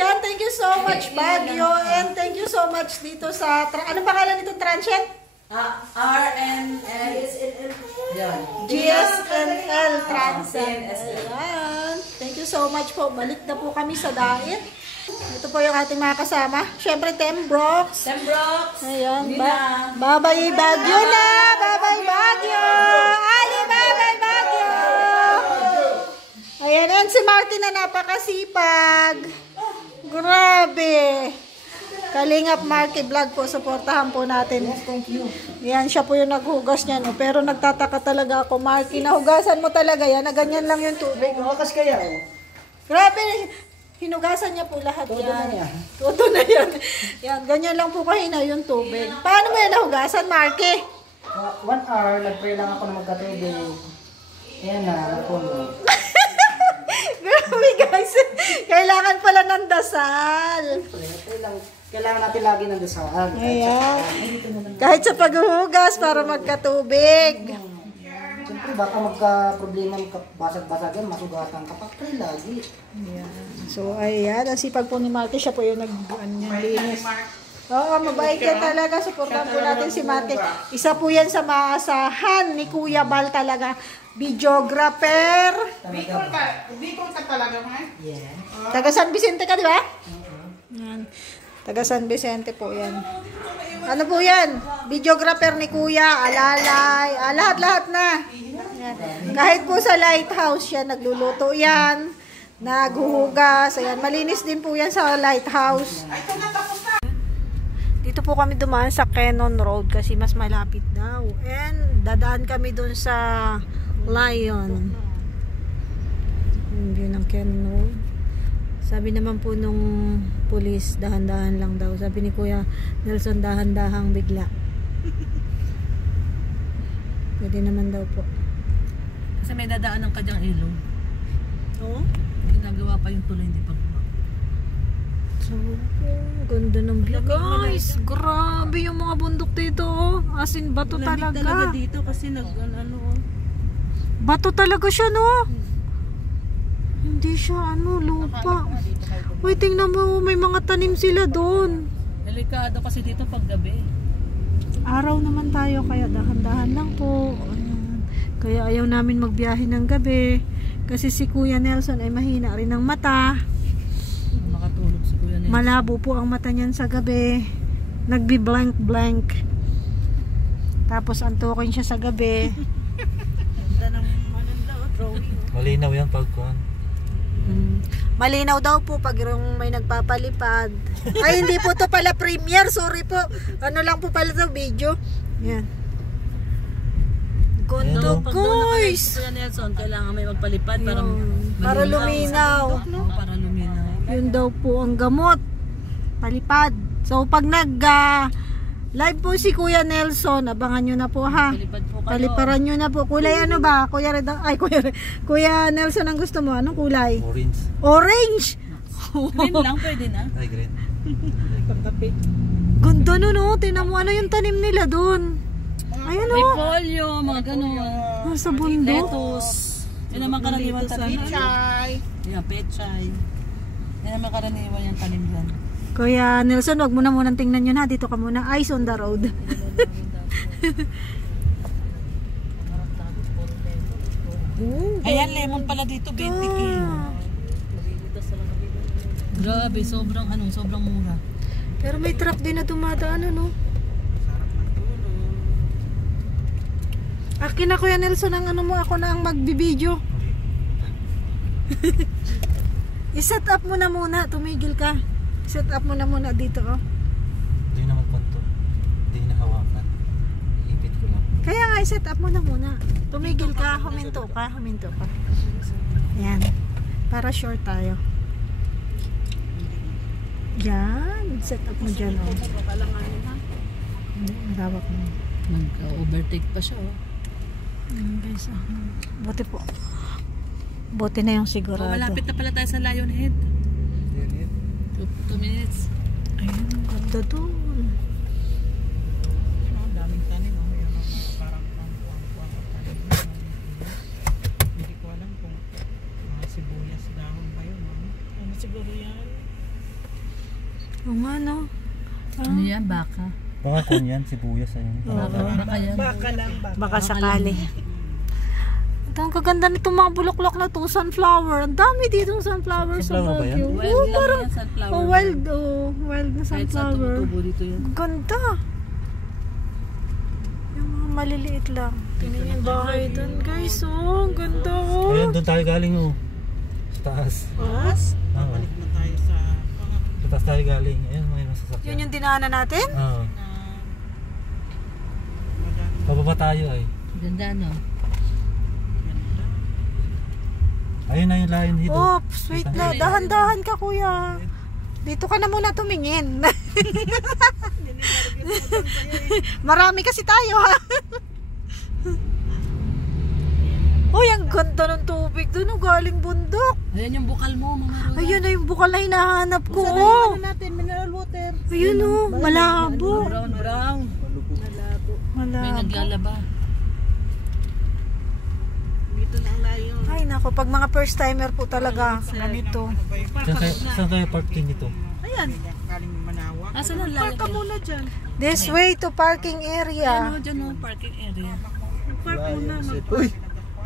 Yan, thank you so much Baguio and thank you so much dito sa anong pangalan nito, Transient? RNL GSNL Transient. Ayan. Thank you so much po. Balik na po kami sa dait. Ito po yung ating mga kasama. Siyempre, Tembrox. Ayan. Babay Baguio na! Babay Baguio! Ali, babay Baguio! Ayan. And si Martin na napakasipag. Grabe. Kalingap Marky Vlog po, supportahan po natin. Yes, thank you. Yan, siya po yung naghugas niya, no? Pero nagtataka talaga ako, Marky, nahugasan mo talaga yan, na ganyan lang yung tubig. Malakas kaya, oh. Grabe, hinugasan niya po lahat Todo yan. na yan. Todo na yan. Yan, ganyan lang po kahina yung tubig. Paano mo yan nahugasan, Marky? 1 hour, nag-pray lang ako na magkatubig. Ayan na, napuno. Grabe guys, kailangan pala ng dasal. Kailangan natin lagi ng dasal. Ayan. Kahit sa paghuhugas para magkatubig. Siyempre, baka magka-problema, basag-basagan, masugatan ka pa. Pray lagi. Ayan. So, ayan. Ang sipag po ni Marky, siya po yung linis. Oo, mabait yan talaga. Supportan po natin si Marky. Isa po yan sa maasahan ni Kuya Bal talaga. Videographer. Bicol ka talaga, man? Yeah. Taga San Vicente ka, di ba? Yan. Taga San Vicente po yan. Ano po yan? Videographer ni Kuya, alalay, lahat-lahat na. Yan. Kahit po sa lighthouse yan, nagluluto yan, naghuhugas, ayan. Malinis din po yan sa lighthouse. Dito po kami dumaan sa Cannon Road kasi mas malapit daw. And dadaan kami dun sa Lion. Yung view ng Cannon Road. Sabi naman po nung pulis, dahan-dahan lang daw. Sabi ni Kuya Nelson, dahan-dahang bigla. Pwede naman daw po. Kasi may dadaanan ka dyang ilog. Oo? Ginagawa pa yung tuloy, hindi pa gawa. So, ganda ng view guys. Grabe yung mga bundok dito. As in, bato Lamig talaga. dito kasi Bato talaga siya, no? Hindi siya, lupa. Uy, tingnan mo, may mga tanim sila doon. Delikado kasi dito pag gabi. Araw naman tayo, kaya dahan-dahan lang po. Ayan. Kaya ayaw namin magbiyahe ng gabi. Kasi si Kuya Nelson ay mahina rin ng mata. Makatulog si Kuya Nelson. Malabo po ang mata niyan sa gabi. Nagbi-blank-blank. Tapos antukin siya sa gabi. Malinaw yan pagkuhan. Malinaw daw po pag may nagpapalipad. Ay, hindi po to pala premiere. Sorry po. Ano lang po pala to video. Yan. Gondo, guys! Kuya Nelson, kailangan may magpalipad Para luminaw. Para luminaw. Yun daw po ang gamot. Palipad. So, pag live po si Kuya Nelson, abangan nyo na po ha. Palipad po kayo. Paliparan nyo na po. Kulay ano ba? Kuya Nelson, ang gusto mo? Anong kulay? Orange. Orange! Green lang, pwede na. Ay, green. Ganda no, no? Tingnan mo, ano yung tanim nila doon? Ayun o. Repolyo, mga ganun. Sa bundok. Lettuce. Yan naman karaniwan tanim. Pichay. Yan, pechay. Yan naman karaniwan yung tanim dyan. Kuya Nelson, wag mo na munang tingnan yun ha. Dito ka muna. Eyes on the road. Ayan, lemon pala dito, 20 kilo. Grabe, sobrang mura. Pero may truck din na dumadaan, ano? Akin na Kuya Nelson ang ano mo, ako na ang magbibideo. I-set up mo na muna, tumigil ka. Set up mo na muna dito, oh. Hindi na magpanto. Hindi na hawakan. Iipit ko lang. Kaya nga, i-set up mo na muna. Tumigil ka, huminto ka. Yan. Para sure tayo. Yan. Set up mo dyan, oh. Hawak mo. Nag-overtake pa siya, oh. Guys, buti po. Buti na yung sigurado. Malapit na pala tayo sa Lionhead. 2 minutes. Ayun, ganda doon. Daming tanim. Parang pang-puang tanim. Hindi ko alam kung mga sibuyas dahon ba yun. Ano siguro yan? Oo nga, no? Ano yan? Baka. Baka kun yan, sibuyas ayun. Baka yan. Baka lang ba? Baka sakali. Ito, ang kaganda nitong mga bulaklak na to, sunflower. Ang dami dito sunflower sa Sunflower ba yan? Baguio. Wild Oo, lang parang yan, sunflower. wild na Kahit sa sunflower. tumutubo dito yan. Ang ganda. Yung mga maliliit lang. Tingnan yung bahay dun, guys. Oh, ang ganda. Oh. Ayun, doon tayo galing oh. Sa taas. Oo. Balik na tayo sa Sa taas tayo galing. Ayun, may masasakyan. Yun yung dinaanan natin? Oo. Pababa tayo ay. Ganda, no? Ayun na yung layon dito. Oops, wait na. Dahan-dahan ka, kuya. Dito ka na muna tumingin. Marami kasi tayo, ha? Uy, ang ganda ng tubig doon. Galing bundok. Ayan yung bukal mo, Mama Rosa. Ayun na yung bukal na hinahanap ko. Oh. natin mineral water. Ayun oh, malabo. Brown. May Malabo. naglalaba. Dito na ang layo. Ay nako, pag mga first timer po talaga, ganito. Saan kaya parking ito? Ayan. Galing Manawa. Asan ang layo? Park ka muna dyan. This way to parking area. Ano dyan, no? Parking area. Park muna. Uy,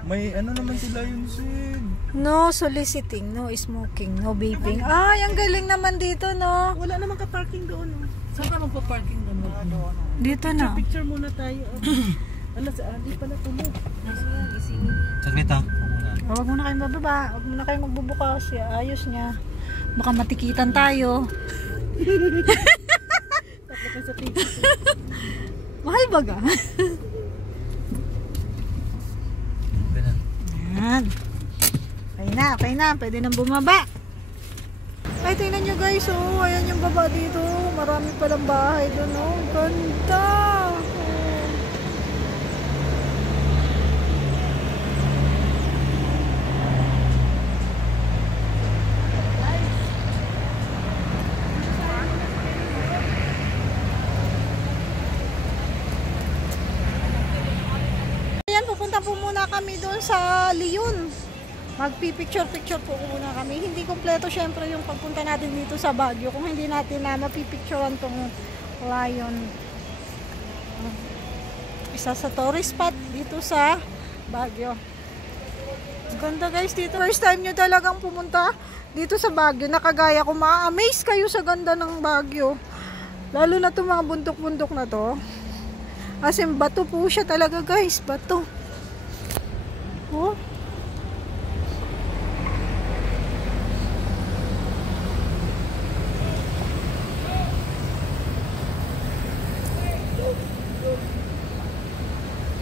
may ano naman sila yun, Sid. No soliciting, no smoking, no vaping. Ay, ang galing naman dito, no? Wala namang ka-parking doon. Oh. Saan ka magpa-parking doon? Dito na. Picture muna tayo. Ano sa Ali pala tulog. Saglit ha. Huwag muna kayong bababa. Huwag muna kayong magbubukas. Ayos niya. Baka matikitan tayo. Mahal ba ga? Yan. Okay na. Pwede nang bumaba. Ay, tingnan nyo guys. Oh, ayan yung baba dito. Marami palang bahay doon. Oh, ganda. Ayan, pupunta po muna kami doon sa Leon. Magpipicture-picture po muna kami. Hindi kompleto syempre yung pagpunta natin dito sa Baguio kung hindi natin na mapipicturean tong Lion. Isa sa tourist spot dito sa Baguio. Ganda guys dito. First time nyo talagang pumunta dito sa Baguio. Nakagaya ko, ma-amaze kayo sa ganda ng Baguio. Lalo na itong mga bundok-bundok na to. As in, bato po siya talaga guys. Bato. Oh.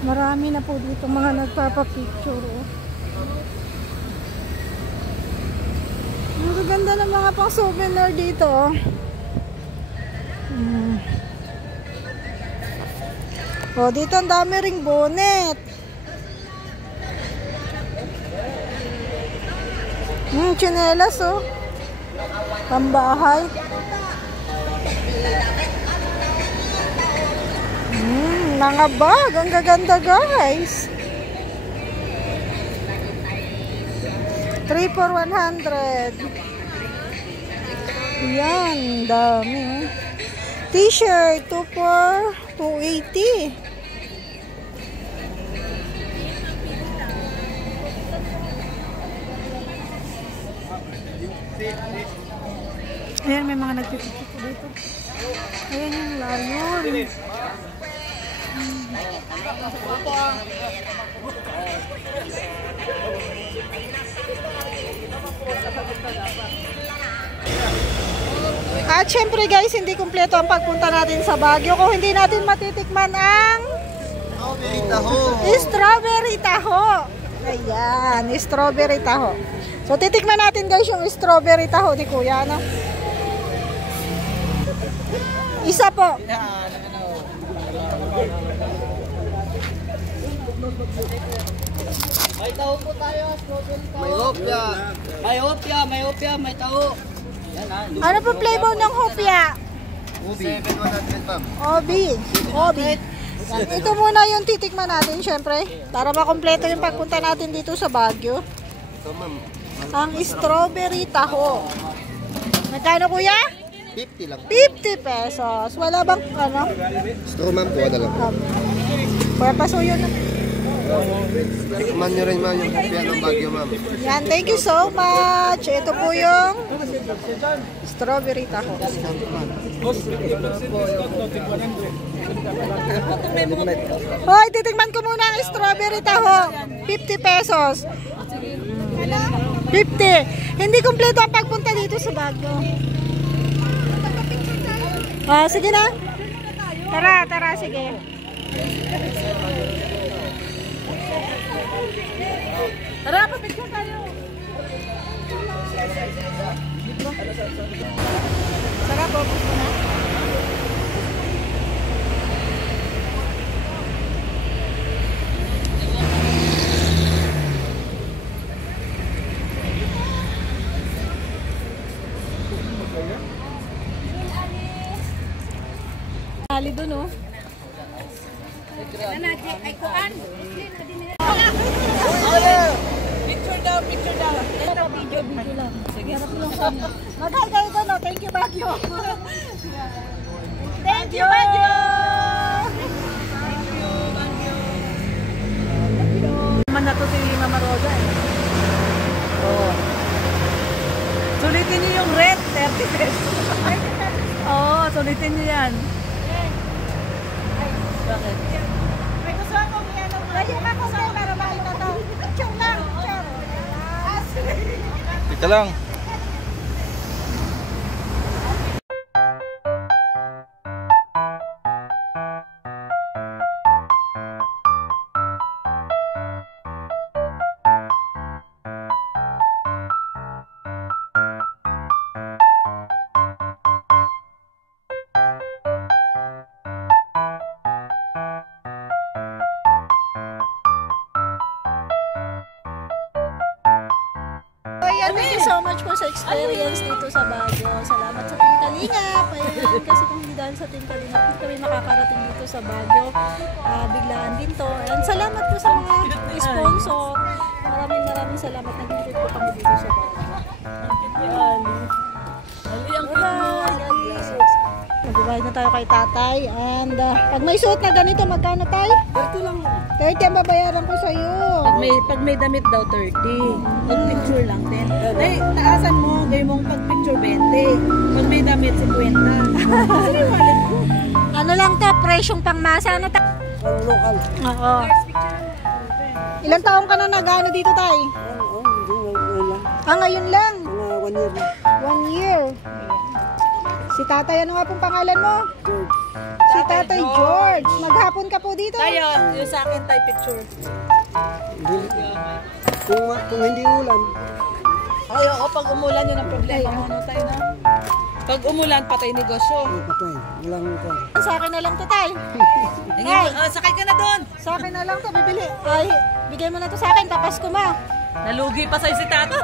Marami na po dito mga nagpapapicture. Oh. Ang ganda ng mga pang souvenir dito. Oh, dito ang dami ring bonnet. Tsinelas oh. Pambahay. Mga bag. Ang gaganda guys. 3 for 100. Yan. Dami. T-shirt. 2 for 280. Ayan, may mga nagpipicture po dito. Ayan yung layon. At syempre guys, hindi kumpleto ang pagpunta natin sa Baguio kung hindi natin matitikman ang strawberry taho. Ayan, strawberry taho. So titikman natin guys yung strawberry taho ni Kuya, no? Isa po. May taho po tayo, may hopya. May hopya, may taho. Yan ha. Ano po flavor ng hopya? Obi. Ito muna yung titikman natin syempre para makompleto yung pagpunta natin dito sa Baguio. Ang strawberry taho. Magkano kuya? 50 lang. 50 pesos. Wala bang ano? Gusto ko ma'am, kuha na lang. Pasuyo na. Tikman nyo rin ma'am yung kapiyan ng Baguio ma'am. Yan, thank you so much. Ito po yung strawberry taho. Hoy, titikman ko muna ang strawberry taho. 50 pesos. 50. Hindi kumpleto ang pagpunta dito sa Baguio. Sige na. Tara, sige. Tara, papicture tayo. Sarap po. Ali doon, oh. Ay, kuan. Picture daw. Video lang. Sige. Magay kayo doon, oh. Thank you, Baguio. Thank you, Baguio. Naman na to si Mama Rosa eh. Oh. Sulitin niyo yung red, 30 pesos. Oo, sulitin niyo yan. Bakit? May gusto akong yan. Kaya ako sa'yo para makita to. Picture lang. Teka lang. Ayan, thank you so much po sa experience dito sa Baguio. Salamat sa Team Kalingap. Ayan, kasi kung hindi dahil sa Team Kalingap, hindi kami makakarating dito sa Baguio. Biglaan din to. And salamat po sa mga sponsor. Maraming salamat. Nag-invite po kami dito sa Baguio. Bye-bye. God bless you. Magbabayad na tayo kay tatay. And pag may suot na ganito, magkano tayo? 30 lang. 30 ang babayaran ko sa'yo. Pag may damit daw 30. Pag picture lang din. Ay, taasan mo, gawin mong pag picture 20. Pag may damit 50. Kasi yung wallet ko. Ano lang to, presyong pangmasa. Ano ta? Local. Oo. Ilang taong ka na nag-ano dito, tay? Ngayon lang. 1 year na. 1 year. Si tatay, ano nga pong pangalan mo? Si tatay George. Maghapon ka po dito. Tayo, yung sa akin tayo picture. Kung hindi ulan. Ay, oo, pag umulan yun ang problema mo, no, tayo na. Pag umulan, patay negosyo. Patay. Walang ulan. Sa akin na lang to, tay. Ay, sakay ka na doon. Sa akin na lang to, bibili. Ay, bigay mo na to sa akin, tapos ko ma. Nalugi pa sa'yo si Tato.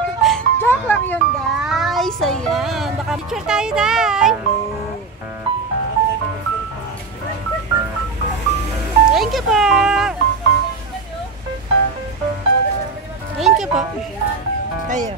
Joke lang yun, guys. Ayan. Baka picture tayo, tay. Thank you po. Thank you po. Tayo.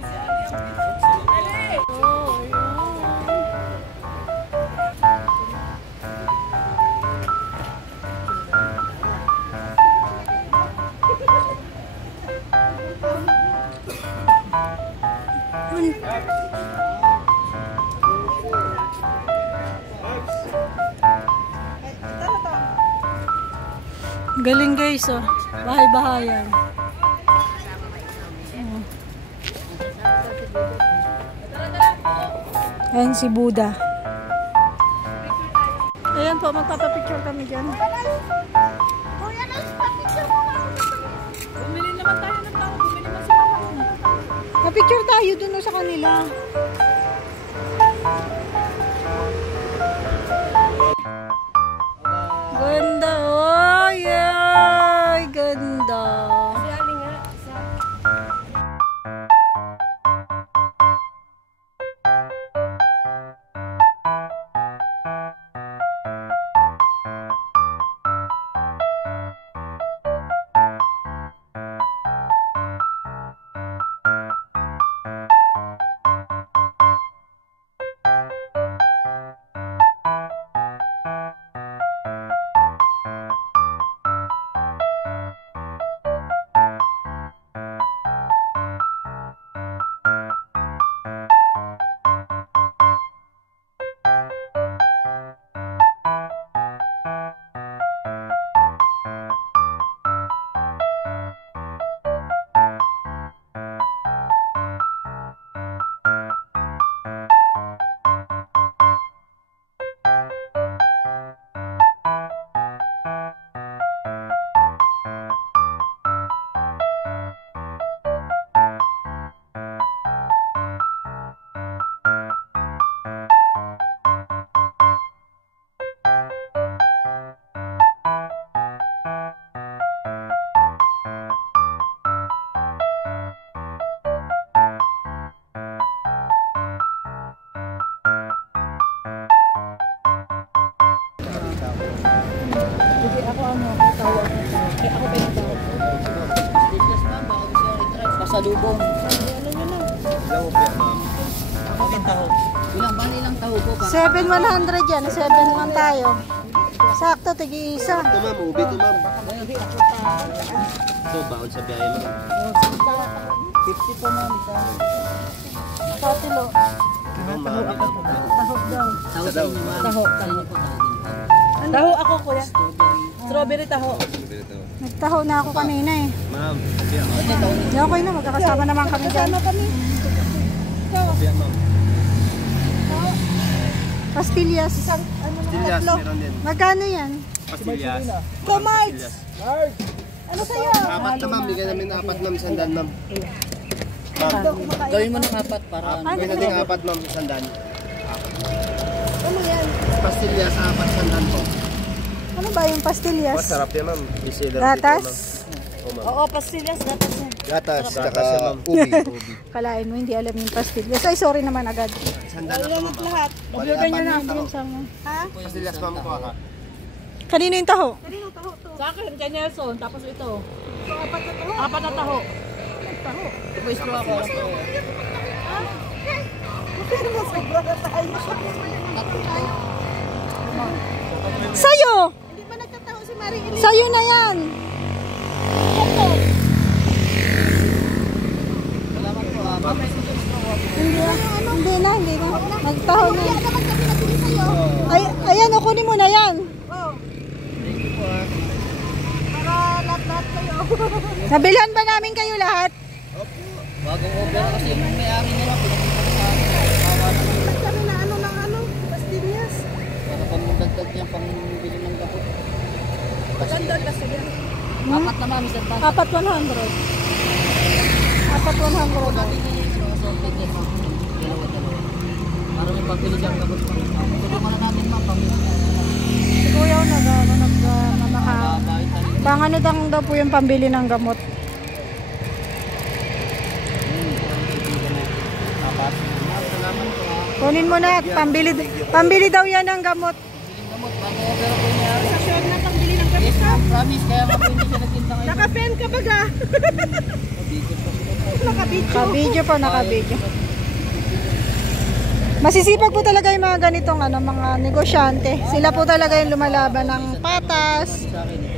Galing guys, oh. Bahay-bahayan. Ayan si Buddha. Ayan po, magpapapicture kami dyan. Bumili naman tayo ng tao. Bumili naman si Mama. Papicture tayo dun sa kanila. Ganda, oh, yeah, ganda. Pasalubong. Ilang bali lang taho po para 7,100 yan. 7,1 tayo. Sakto, tigi-isa. Ito ma'am, ubi ito ma'am. So, baon sa biyahe ma'am. 50 po ma'am. Patilo. Taho Tahog daw. Taho sa inyo ma'am. Taho. Sa inyo po taho din. Taho ako, kuya. Strawberry taho. Nagtaho na ako kanina eh. Ma'am, Di okay na, magkakasama naman kami dyan. biya ma'am. Pastillas. Pastillas, meron din. Magkano yan? Pastillas. Tomates. Ano sa'yo? Apat na ma'am, bigyan namin apat ma'am, sandan ma'am. Gawin mo ng apat para Gawin natin apat ma'am, sandan. Ano yan? Pastillas, apat sandan po. Ano ba yung pastillas? Masarap yan ma'am. Bisilar Gatas? Oo, pastillas. Gatas yan. Gatas, saka ubi. Kalain mo, hindi alam yung pastillas. Ay, sorry naman agad. Sandan na po ma'am. Order nyo na. Bilisan mo. Pastillas ma'am po ha. Kanino yung taho? Sa akin, kay Nelson. Tapos ito. Apat na taho. Ito straw ako. Sa'yo! Sa'yo na yan! Salamat po ma'am. Hindi na. Nagtaho na. Ay, ayan, o, kunin mo na yan. Nabilhan ba namin kayo lahat? Bagong order kasi yung may-ari nila pinakita ko sa akin. Para pamudagdag niya pambili ng gapot. Gandol kasi yan. Apat na ma'am, isang tayo. 4,100. 4,100. Sorted yan ma'am. Dalawa-dalawa. Para may pambili siyang gapot pa. Tulungan na natin ma'am. Si Kuya namaka. Bakit tayo? Pangano daw po yung pambili ng gamot. Apat. Salamat po ha. Kunin mo na. Pambili daw yan ng gamot. Gamot, bagong order ako yung may-ari. Sure na pambili ng gamot. Yes ma'am, promise. Kaya nga po hindi siya nagtinda ngayon. Naka-pen ka baga? Nakabidyo po, nakabidyo. Masisipag po talaga yung mga ganitong mga negosyante. Sila po talaga yung lumalaban ng patas. Sa akin ito.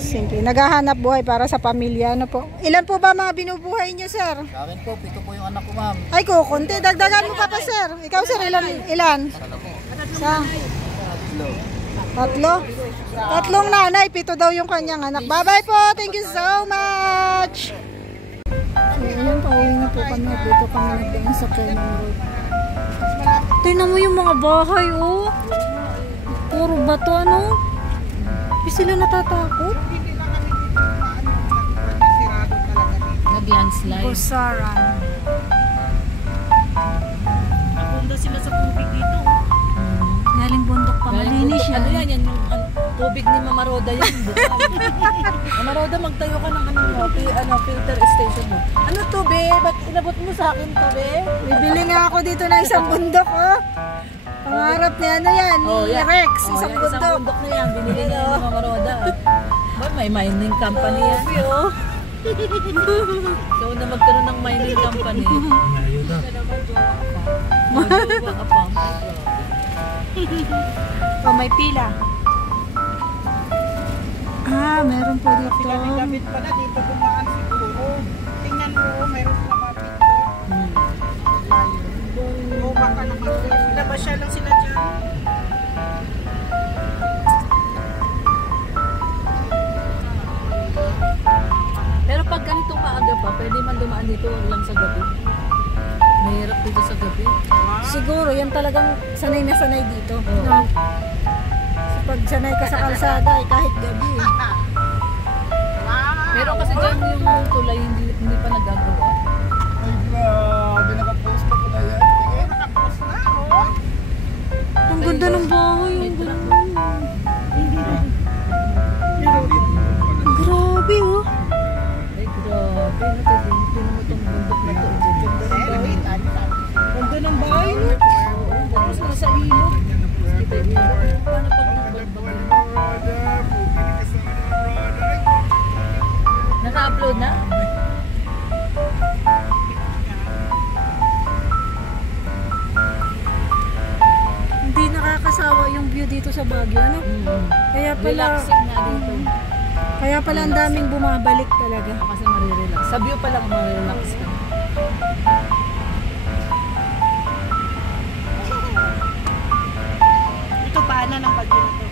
Simple, naghahanap buhay para sa pamilya. Ano po? Ilan po ba mga binubuhay niyo, sir? Sa akin po, 7 po yung anak ko ma'am. Ay, kukunti. Dagdagan mo pa pa, sir. Ikaw, sir, ilan? Sa? Tatlo? Tatlong nanay, 7 daw yung kanyang anak. Bye-bye po. Thank you so much. So, ayan, pauwi na po kami. Dito kami nagdaan sa Kerman Road. Tingnan mo yung mga bahay, oh. Puro bato, ano? Hindi sila natatakot. Nag-landslide. Busaran. Napunta sila sa tubig dito. Galing bundok pa. Malinis Ano yan. yan? Yung tubig ni Mama Roda yan. Mama Roda, magtayo ka ng filter station mo. Ano to, be? Ba't inabot mo sa akin to, be? Bibili nga ako dito ng isang bundok, oh. Pangarap ni ano yan, ni Rex, isang Isang bundok. bundok na yan. Binili niya ni Mama Roda. Ba, may mining company yan. Ikaw na magkaroon ng mining company. Maluwa ka pa. Oh, may pila. Ah, meron po dito. Gamit pala dito kumaan siguro. Tingnan mo, meron na mga picture. O baka naman labasya lang sila dyan. Pero pag ganitong maaga pa, pwede man dumaan dito lang sa gabi. Mahirap dito sa gabi. Siguro, yan talagang sanay na sanay dito. No? So, pag sanay ka sa kalsada, kahit gabi. Pero kasi dyan yung tulay hindi pa nagagawa. Ay, grabe. Nakapost na pala yan. Tingin. Nakapos na, oh. Ang ganda ng bahay. Ang ganda. Grabe, oh. Ay, grabe. Tinan mo itong bundok na ito. Ganda ng bahay, no? Tapos nasa ilog. Paano pag nagbagbago? Brother, bumili ka sa mga brother. na-upload na? Hindi nakakasawa yung view dito sa Baguio, ano? Kaya pala, Relaxing nga dito. kaya pala ang daming bumabalik talaga. Kasi marirelax. Sa view pa lang marirelax ka. Ito paana ng bagyo na to.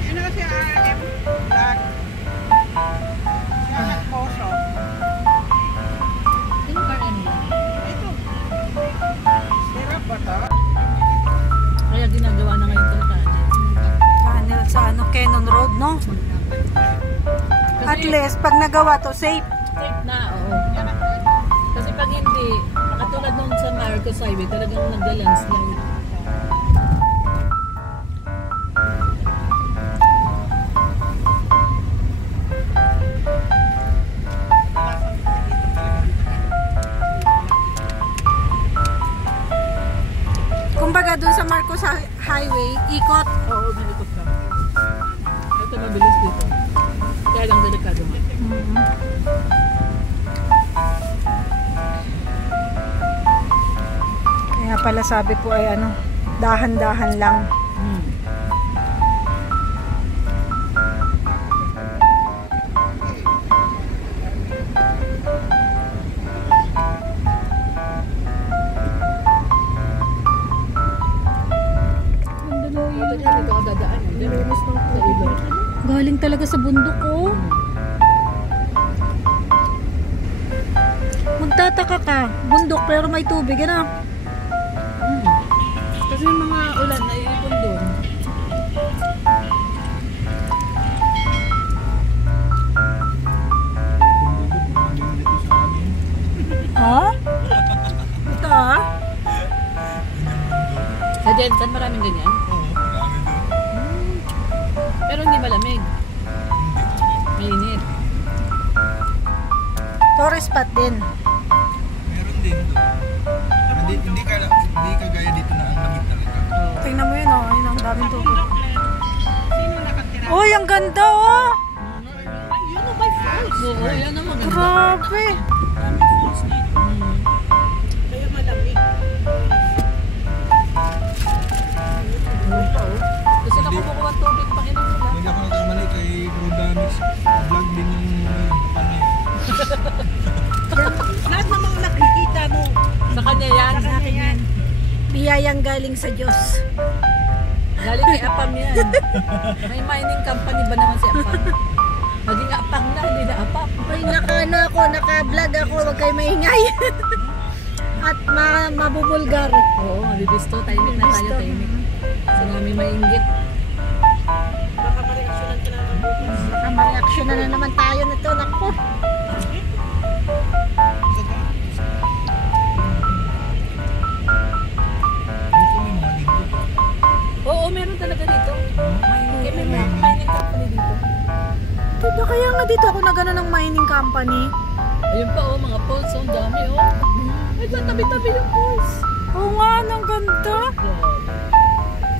Sino kasi RM? Vlog. Si Anak Poso. Sino ka rin lang? Ito. Sarap ba to? Kaya ginagawa na ngayon ito tunnel. Tunnel sa ano, Cannon Road, no? Kasi, At least, pag nagawa to, safe. safe na, oo. Kasi pag hindi, katulad nung sa Marcos Highway, talagang nagla-landslide. Kumbaga dun sa Marcos Highway, ikot. Oo, nalikot ka. Ito mabilis dito. Kaya lang delikado nga. Kaya pala sabi po ay ano, dahan-dahan lang. Ito dyan, dito ka dadaan. Dilinis ng sa ilog. Galing talaga sa bundok, oh. Magtataka ka, bundok pero may tubig, ano? Kasi yung mga ulan na iipon doon. Ha? Ito, ha? Sa Jensen, maraming ganyan. Pero hindi malamig. Mainit. Tourist spot din. Meron din doon. Hindi kagaya dito na ang lamig talaga. Tingnan mo yun, oh. Ayun, ang daming tubig. Sino nakatira? Uy, ang ganda, oh! Ay, yun na by falls. Oo, yun ang maganda. Grabe! Kaya malamig. Kasi nakukuha tubig pa inom nila. Hindi ako nagkamali kay Rodamix. Vlog din yung kanya. Lahat ng mga nakikita mo. Sa kanya yan. Sa kanya yan. Biyayang galing sa Diyos. Galing kay Apam yan. May mining company ba naman si Apam? Naging Apam na, hindi na Apam. Uy, naka-vlog ako, huwag kayo maingay. At mabubulgar. Oo, mabibisto. Tahimik na tayo, tahimik. Kasi namin mainggit. Baka mareaksyonan ka na ng bukas. Mareaksyon na naman tayo nito, naku. Dito may mga linggo. Oo, meron talaga dito. May mining company dito. Diba kaya nga dito ako na gano'n ng mining company? Ayun pa, oh, mga poles. Oh, ang dami, oh. Ay, tabi-tabi yung poles. Oo nga, ang ganda.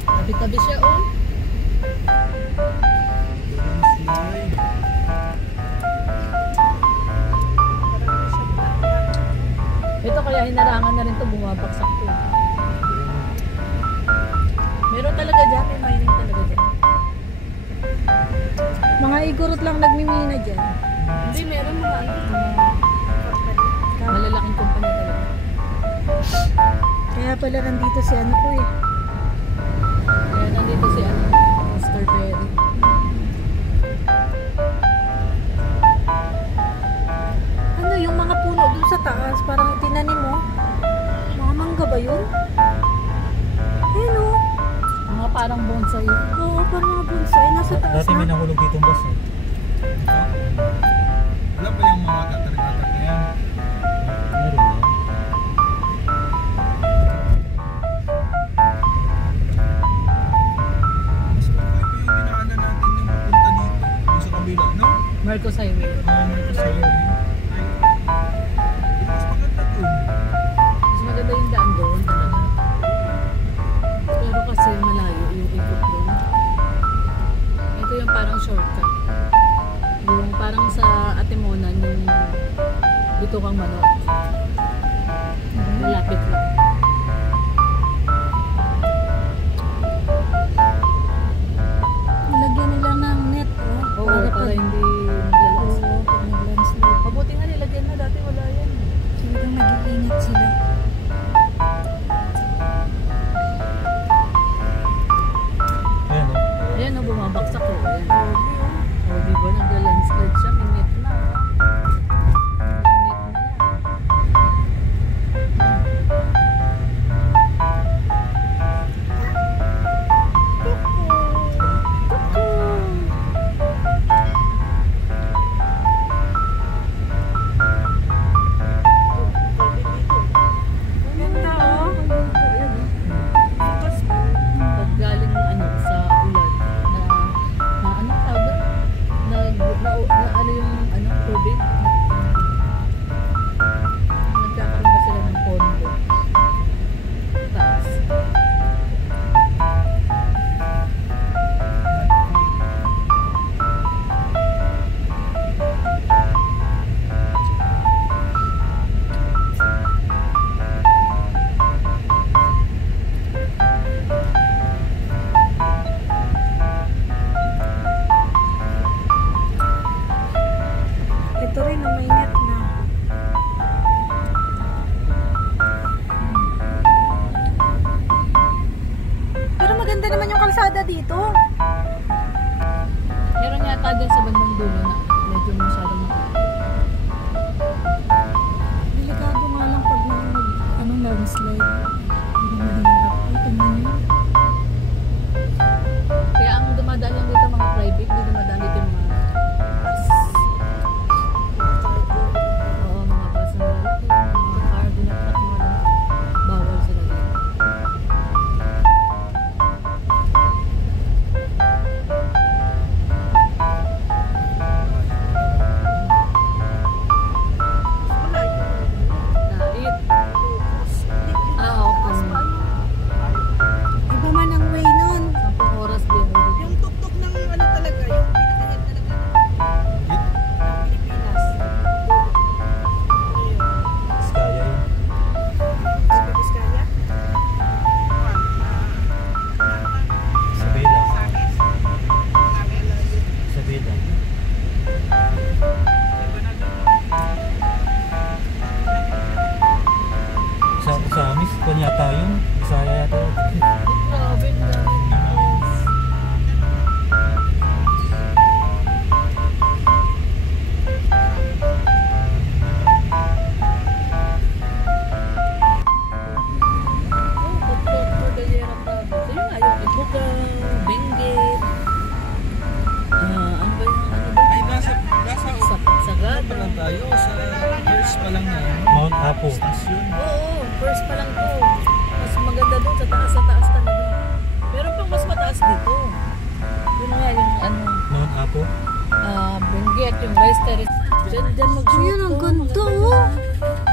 Tabi-tabi siya, oh. Ito kaya hinarangan na rin to, bumabaksak to. Meron talaga dyan, may mining talaga dyan. Mga igurot lang nagmimina dyan. Hindi, meron mga malalaking kumpanya talaga. Kaya pala nandito si ano ko, eh. Kaya nandito si Mr. Perry. Ano yung mga puno dun sa taas, parang tinanim mo. Mga mangga ba yun? Ayun, oh. Mga parang bonsai. Oo, parang mga bonsai. Nasa taas Dati may na. nahulog ditong bus eh. Wala pa yung mga gatar-gatar na yan. Meron na. Mas okay pa yung dinaanan natin yung papunta dito. Yung sa kabila, no? Marcos Highway. Ito sa'yo. Mas maganda to. Mas maganda yung daan doon talaga. Pero kasi malayo yung ikot doon. Ito yung parang shortcut. Yung parang sa magluto kang manok. Malapit lang. Nilagyan nila ng net, oh. Oo, para hindi maglalas. Oo, pag nag-landslide. Mabuti nga nilagyan na, dati wala yan. Talagang nag-iingat sila. Ayan o. Ayan o, bumabaksak o. Ayan. O, di ba nagla-landslide siya? Minute na. Minute na yan. Ganda o. Ayan o. Pag galing ano, sa ulan na ano tawag na ano yung ano tubig nagkakaroon ba sila ng pondo taas. Ito rin, umaingat na. Pero maganda naman yung kalsada dito. Meron yata din sa bandang dulo na medyo masyadong Delikado nga lang pag ano, landslide. Hindi na mahirap. Ay, tingnan nyo. kaya ang dumadaan lang dito mga private, hindi dumadaan dito yung mga bus. Oo, mga bus na lalaki, mga car, dinaknak mga bawal sila dito. Nait. Okay. Iba man ang way nun. 10 oras din. Yung tuktok ng ano talaga, yung pinakahit talaga ng Pilipinas. Ayun. Skaya yun. Sa Biskaya. Isabela. Samis. Camela. Isabela. Diba na doon? Sa amis, kung yata yun. Bisaya yata yun. Grabe na. Ay, nasa Sagada. pa lang tayo. Sa first pa lang yan. Mount Apo. Stasyon. Oo, first pa lang to. Mas maganda doon sa taas talaga. Meron pang mas mataas dito. Yun nga yung ano, Mount Apo. Benguet, yung rice terrace. Diyan mag-shoot. Ayun, ang ganda, oh.